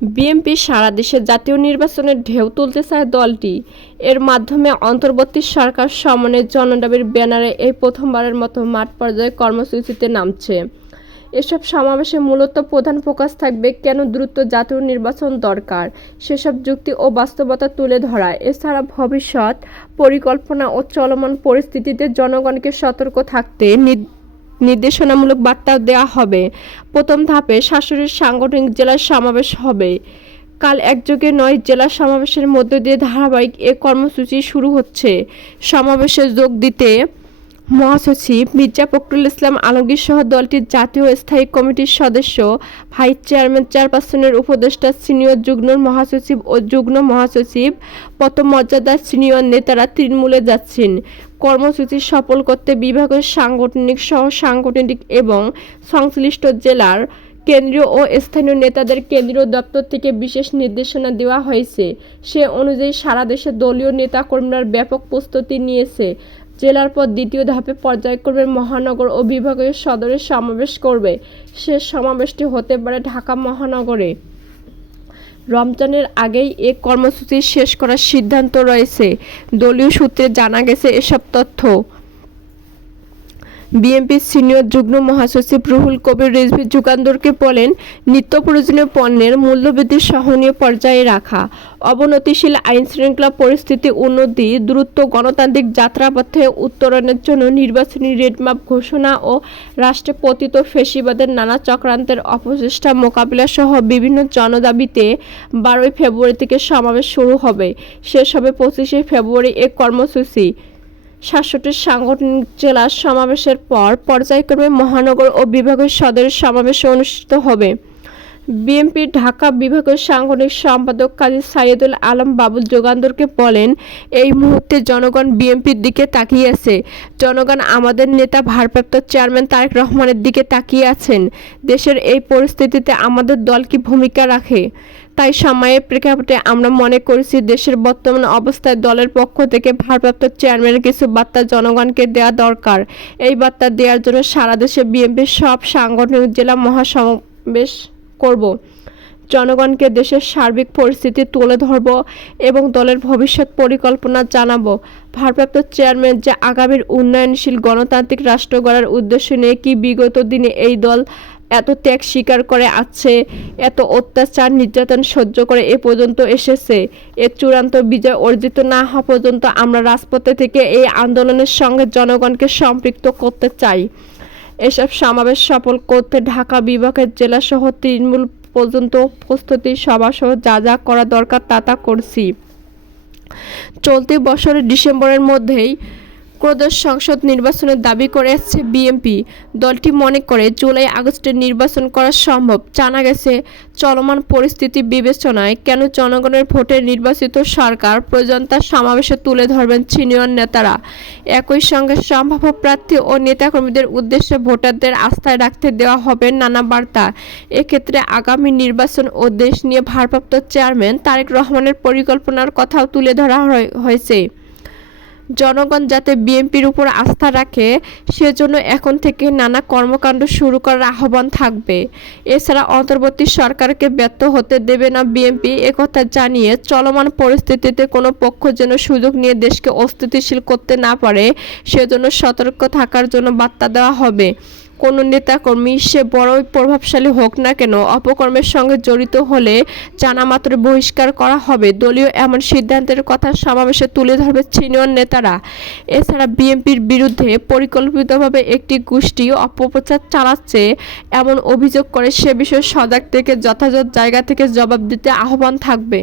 BNP সারা দেশে জাতীয় নির্বাচনের ঢেউ তুলতে চায় দলটি। এর মাধ্যমে অন্তর্বর্তী সরকার সমন্বয় জনদাবির ব্যানারে এই প্রথমবারের মতো মাঠ পর্যায়ে কর্মসূচিতে নামছে। এসব সমাবেশে মূলত প্রধান ফোকাস থাকবে কেন দ্রুত জাতীয় নির্বাচন দরকার, সেসব যুক্তি ও বাস্তবতা তুলে ধরা। এছাড়া ভবিষ্যৎ পরিকল্পনা ও চলমান পরিস্থিতিতে জনগণকে সতর্ক থাকতে নির্দেশনামূলক বার্তাও দেওয়া হবে। প্রথম ধাপে শাশুড়ির সাংগঠনিক জেলার সমাবেশ হবে। কাল একযোগে নয় জেলা সমাবেশের মধ্য দিয়ে ধারাবাহিক এ কর্মসূচি শুরু হচ্ছে। সমাবেশে যোগ দিতে মহাসচিব মির্জা ফখরুল ইসলাম আলমগীর সহ দলটির জাতীয় স্থায়ী কমিটির সদস্য, ভাইস চেয়ারম্যান চেয়ারপারসনের উপদেষ্টা সিনিয়র যুগ্ম মহাসচিব ও যুগ্ম মহাসচিব পদমর্যাদার সিনিয়র নেতারা তৃণমূলে যাচ্ছেন। কর্মসূচি সফল করতে বিভাগের সাংগঠনিক সহ সাংগঠনিক এবং সংশ্লিষ্ট জেলার কেন্দ্রীয় ও স্থানীয় নেতাদের কেন্দ্রীয় দপ্তর থেকে বিশেষ নির্দেশনা দেওয়া হয়েছে। সে অনুযায়ী সারা দেশে দলীয় নেতাকর্মীরা ব্যাপক প্রস্তুতি নিয়েছে। জেলার পর দ্বিতীয় ধাপে পর্যায়ক্রমে মহানগর ও বিভাগীয় সদরে সমাবেশ করবে। শেষ সমাবেশটি হতে পারে ঢাকা মহানগরে। রমজানের আগেই এ কর্মসূচি শেষ করার সিদ্ধান্ত রয়েছে। দলীয় সূত্রে জানা গেছে এসব তথ্য। বিএনপির সিনিয়র যুগ্ম মহাসচিব রুহুল কবির রিজভী যুগান্তরকে বলেন, নিত্য প্রয়োজনীয় পণ্যের মূল্যবৃদ্ধি সহনীয় পর্যায়ে রাখা, অবনতিশীল আইন শৃঙ্খলা পরিস্থিতি উন্নতি, দ্রুত গণতান্ত্রিক যাত্রাপথে উত্তরণের জন্য নির্বাচনী রেডম্যাপ ঘোষণা ও রাষ্ট্রে পতিত ফেসিবাদের নানা চক্রান্তের অপচেষ্টা মোকাবিলা সহ বিভিন্ন জনদাবিতে বারোই ফেব্রুয়ারি থেকে সমাবেশ শুরু হবে। শেষ হবে পঁচিশে ফেব্রুয়ারি এ কর্মসূচি। সাতষট্টি সাংগঠনিক জেলার সমাবেশের পর পর্যায়ক্রমে মহানগর ও বিভাগের সদরের সমাবেশ অনুষ্ঠিত হবে। বিএনপির ঢাকা বিভাগের সাংগঠনিক সম্পাদক কাজী সাইয়েদুল আলম বাবুল যোগান্দরকে বলেন, এই মুহূর্তে জনগণ বিএনপির দিকে তাকিয়ে আছে। জনগণ আমাদের নেতা ভারপ্রাপ্ত চেয়ারম্যান তারেক রহমানের দিকে তাকিয়ে আছেন। দেশের এই পরিস্থিতিতে আমাদের দল কি ভূমিকা রাখে? তাই সময়ের প্রেক্ষাপটে আমরা মনে করেছি দেশের বর্তমান অবস্থায় দলের পক্ষ থেকে ভারপ্রাপ্ত চেয়ারম্যানের কিছু বার্তা জনগণকে দেওয়া দরকার। এই বার্তা দেওয়ার জন্য সারা দেশে বিএনপির সব সাংগঠনিক জেলা মহাসমাবেশ করব। জনগণকে দেশের সার্বিক পরিস্থিতি তুলে ধরব এবং দলের ভবিষ্যৎ পরিকল্পনা জানাব। ভারপ্রাপ্ত চেয়ারম্যান যে আগামীর উন্নয়নশীল গণতান্ত্রিক রাষ্ট্র গড়ার উদ্দেশ্য নিয়ে কি বিগত দিনে এই দল এত ত্যাগ স্বীকার করে আছে, এত অত্যাচার, নির্যাতন সহ্য করে এ পর্যন্ত এসেছে। এর চূড়ান্ত বিজয় অর্জিত না হওয়া পর্যন্ত আমরা রাজপথে থেকে এই আন্দোলনের সঙ্গে জনগণকে সম্পৃক্ত করতে চাই। এসব সমাবেশ সফল করতে ঢাকা বিভাগের জেলাসহ তৃণমূল পর্যন্ত প্রস্তুতি সভাসহ যা যা করা দরকার তা তা করছি। চলতি বছরের ডিসেম্বরের মধ্যেই প্রদেশ সংসদ নির্বাচনের দাবি করে আসছে বিএনপি। দলটি মনে করে জুলাই আগস্টে নির্বাচন করা সম্ভব। জানা গেছে, চলমান পরিস্থিতি বিবেচনায় কেন জনগণের ভোটে নির্বাচিত সরকার প্রয়োজন তা সমাবেশে তুলে ধরবেন সিনিয়র নেতারা। একই সঙ্গে সম্ভাব্য প্রার্থী ও নেতাকর্মীদের উদ্দেশ্যে ভোটারদের আস্থায় রাখতে দেওয়া হবে নানা বার্তা। এক্ষেত্রে আগামী নির্বাচন ও দেশ নিয়ে ভারপ্রাপ্ত চেয়ারম্যান তারেক রহমানের পরিকল্পনার কথাও তুলে ধরা হয়েছে। জনগণ যাতে বিএনপির উপর আস্থা রাখে, সেজন্য এখন থেকে নানা কর্মকাণ্ড শুরু করার আহ্বান থাকবে। এছাড়া অন্তর্বর্তী সরকারকে ব্যর্থ হতে দেবে না বিএনপি একথা জানিয়ে চলমান পরিস্থিতিতে কোনো পক্ষ যেন সুযোগ নিয়ে দেশকে অস্থিতিশীল করতে না পারে, সেজন্য সতর্ক থাকার জন্য বার্তা দেওয়া হবে। কোনো নেতাকর্মী সে বড়ই প্রভাবশালী হোক না কেন, অপকর্মের সঙ্গে জড়িত হলে জানামাত্র বহিষ্কার করা হবে। দলীয় এমন সিদ্ধান্তের কথা সমাবেশে তুলে ধরবে সিনিয়র নেতারা। এছাড়া বিএনপির বিরুদ্ধে পরিকল্পিতভাবে একটি গোষ্ঠী অপপ্রচার চালাচ্ছে এমন অভিযোগ করে সে বিষয়ে সজাগ থেকে, যথাযথ জায়গা থেকে জবাব দিতে আহ্বান থাকবে।